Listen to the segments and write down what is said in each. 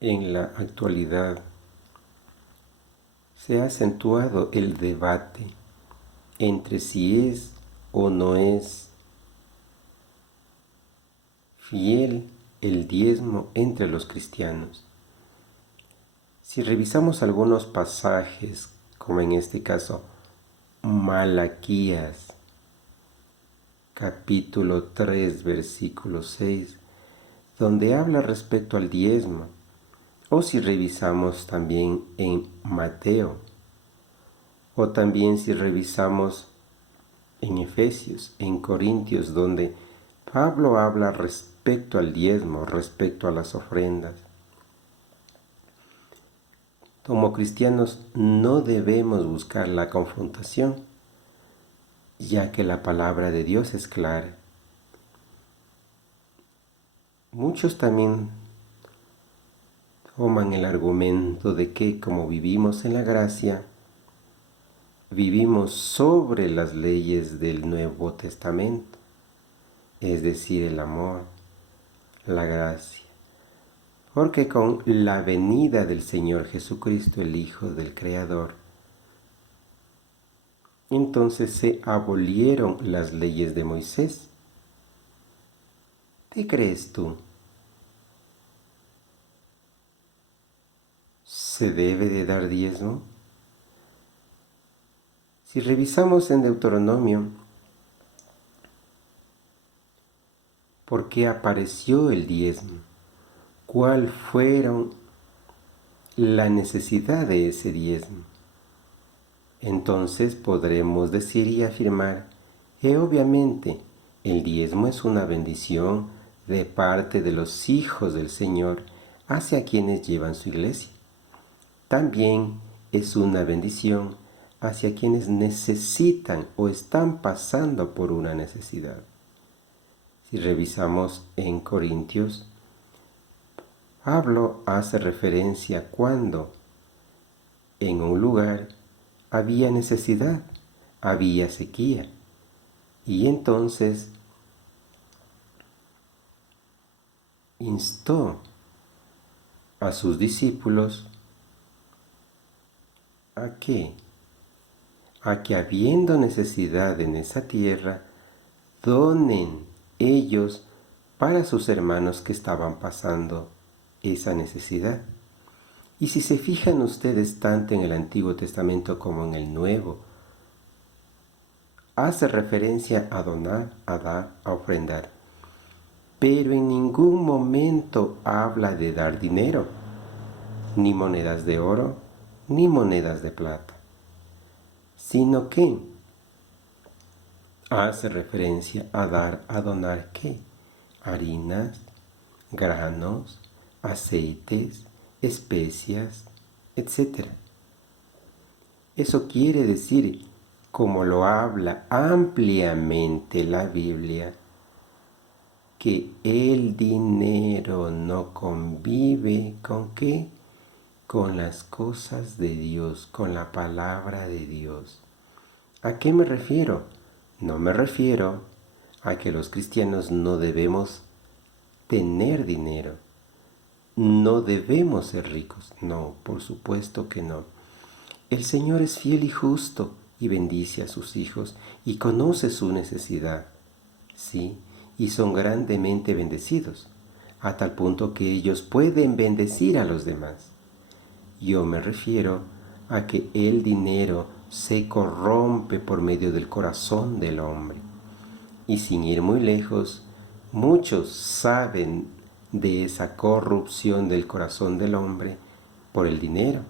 En la actualidad se ha acentuado el debate entre si es o no es fiel el diezmo entre los cristianos. Si revisamos algunos pasajes, como en este caso Malaquías, capítulo 3, versículo 6, donde habla respecto al diezmo, o si revisamos también en Mateo, o también si revisamos en Efesios, en Corintios, donde Pablo habla respecto al diezmo, respecto a las ofrendas. Como cristianos no debemos buscar la confrontación, ya que la palabra de Dios es clara. Muchos también toman el argumento de que como vivimos en la gracia, vivimos sobre las leyes del Nuevo Testamento, es decir, el amor, la gracia. Porque con la venida del Señor Jesucristo, el Hijo del Creador, entonces se abolieron las leyes de Moisés. ¿Qué crees tú? ¿Se debe de dar diezmo? Si revisamos en Deuteronomio, ¿por qué apareció el diezmo? ¿Cuál fueron la necesidad de ese diezmo? Entonces podremos decir y afirmar que obviamente el diezmo es una bendición de parte de los hijos del Señor hacia quienes llevan su iglesia. También es una bendición hacia quienes necesitan o están pasando por una necesidad. Si revisamos en Corintios, Pablo hace referencia cuando en un lugar había necesidad, había sequía, y entonces instó a sus discípulos a que habiendo necesidad en esa tierra, donen ellos para sus hermanos que estaban pasando esa necesidad. Y si se fijan ustedes tanto en el Antiguo Testamento como en el Nuevo, hace referencia a donar, a dar, a ofrendar. Pero en ningún momento habla de dar dinero, ni monedas de oro, ni monedas de plata, sino que hace referencia a dar, a donar ¿qué? Harinas, granos, aceites, especias, etc. Eso quiere decir, como lo habla ampliamente la Biblia, que el dinero no convive ¿con qué? Con las cosas de Dios, con la palabra de Dios. ¿A qué me refiero? No me refiero a que los cristianos no debemos tener dinero, no debemos ser ricos. No, por supuesto que no. El Señor es fiel y justo y bendice a sus hijos y conoce su necesidad. Sí, y son grandemente bendecidos, a tal punto que ellos pueden bendecir a los demás. Yo me refiero a que el dinero se corrompe por medio del corazón del hombre. Y sin ir muy lejos, muchos saben de esa corrupción del corazón del hombre por el dinero.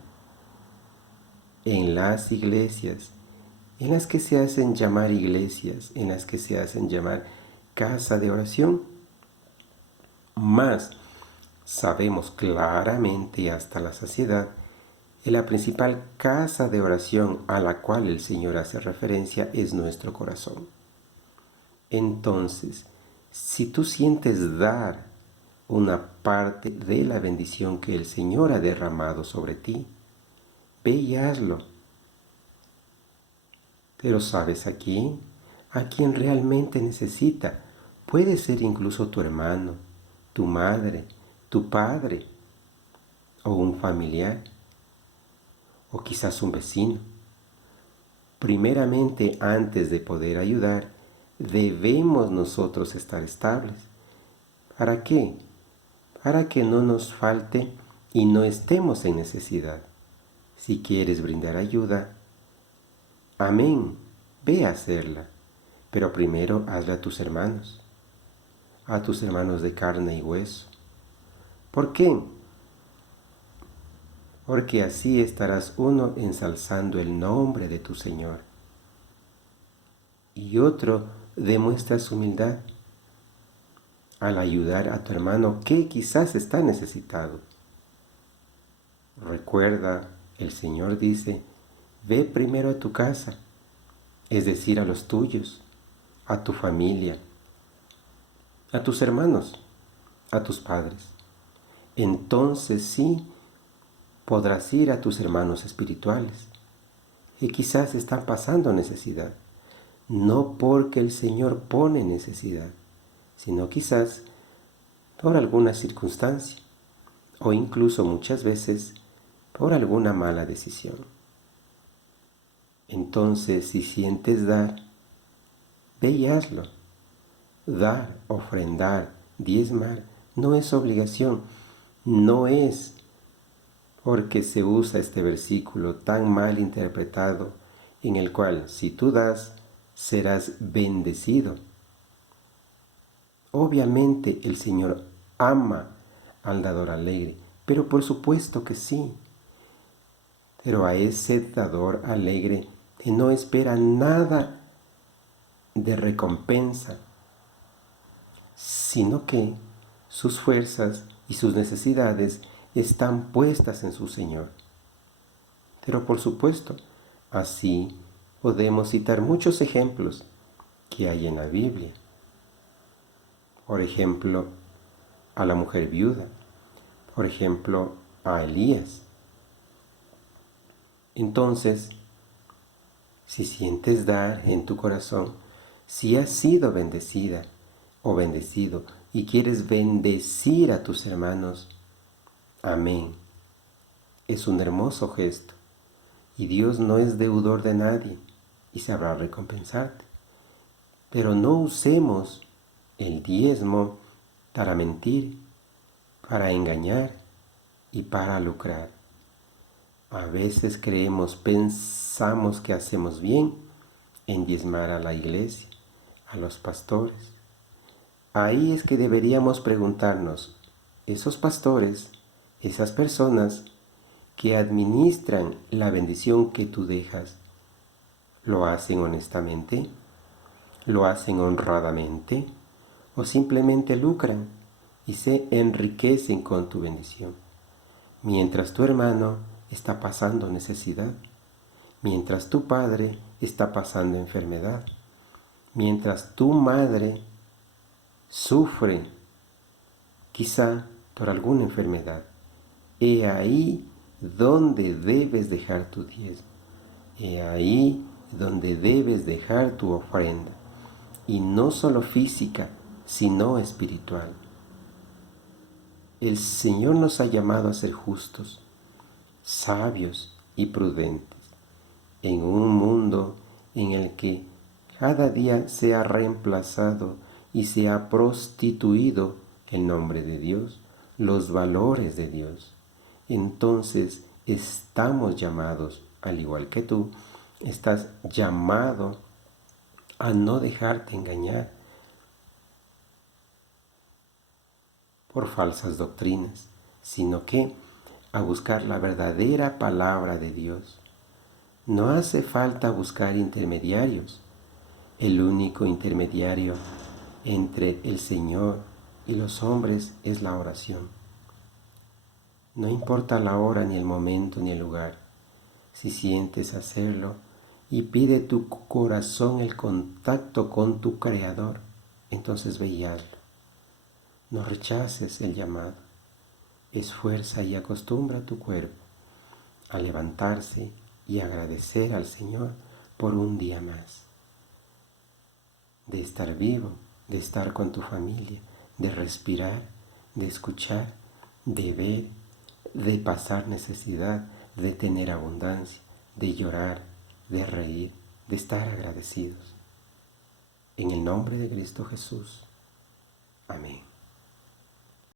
En las iglesias, en las que se hacen llamar iglesias, en las que se hacen llamar casa de oración, más sabemos claramente hasta la saciedad que la principal casa de oración a la cual el Señor hace referencia es nuestro corazón. Entonces, si tú sientes dar una parte de la bendición que el Señor ha derramado sobre ti, ve y hazlo. Pero ¿sabes a quién? A quien realmente necesita. Puede ser incluso tu hermano, tu madre, tu padre. o un familiar o quizás un vecino. Primeramente, antes de poder ayudar, debemos nosotros estar estables. ¿Para qué? Para que no nos falte y no estemos en necesidad. Si quieres brindar ayuda, amén, ve a hacerla, pero primero hazla a tus hermanos de carne y hueso. ¿Por qué? Porque así estarás uno ensalzando el nombre de tu Señor y otro demuestra su humildad al ayudar a tu hermano que quizás está necesitado. Recuerda, el Señor dice, ve primero a tu casa, es decir, a los tuyos, a tu familia, a tus hermanos, a tus padres. Entonces sí podrás ir a tus hermanos espirituales que quizás están pasando necesidad. No porque el Señor pone necesidad, sino quizás por alguna circunstancia o incluso muchas veces por alguna mala decisión. Entonces, si sientes dar, ve y hazlo. Dar, ofrendar, diezmar, no es obligación, no es porque se usa este versículo tan mal interpretado en el cual si tú das, serás bendecido. Obviamente el Señor ama al dador alegre, pero por supuesto que sí. Pero a ese dador alegre que no espera nada de recompensa, sino que sus fuerzas y sus necesidades están puestas en su Señor. Pero por supuesto, así podemos citar muchos ejemplos que hay en la Biblia. Por ejemplo, a la mujer viuda. Por ejemplo, a Elías. Entonces, si sientes dar en tu corazón, si has sido bendecida o bendecido y quieres bendecir a tus hermanos, amén. Es un hermoso gesto y Dios no es deudor de nadie y sabrá recompensarte. Pero no usemos el diezmo para mentir, para engañar y para lucrar. A veces pensamos que hacemos bien en diezmar a la iglesia, a los pastores. Ahí es que deberíamos preguntarnos, esos pastores, esas personas que administran la bendición que tú dejas, ¿lo hacen honestamente? ¿Lo hacen honradamente? ¿O simplemente lucran y se enriquecen con tu bendición? Mientras tu hermano está pasando necesidad, mientras tu padre está pasando enfermedad, mientras tu madre sufre quizá por alguna enfermedad, he ahí donde debes dejar tu diezmo, he ahí donde debes dejar tu ofrenda, y no solo física, sino espiritual. El Señor nos ha llamado a ser justos, sabios y prudentes en un mundo en el que cada día se ha reemplazado y se ha prostituido el nombre de Dios, los valores de Dios. Entonces estamos llamados, al igual que tú, estás llamado a no dejarte engañar por falsas doctrinas, sino que a buscar la verdadera palabra de Dios. No hace falta buscar intermediarios. El único intermediario entre el Señor y los hombres es la oración. No importa la hora, ni el momento, ni el lugar. Si sientes hacerlo y pide tu corazón el contacto con tu Creador, entonces ve y hazlo. No rechaces el llamado. Esfuerza y acostumbra tu cuerpo a levantarse y agradecer al Señor por un día más. De estar vivo, de estar con tu familia, de respirar, de escuchar, de ver, de pasar necesidad, de tener abundancia, de llorar, de reír, de estar agradecidos. En el nombre de Cristo Jesús. Amén.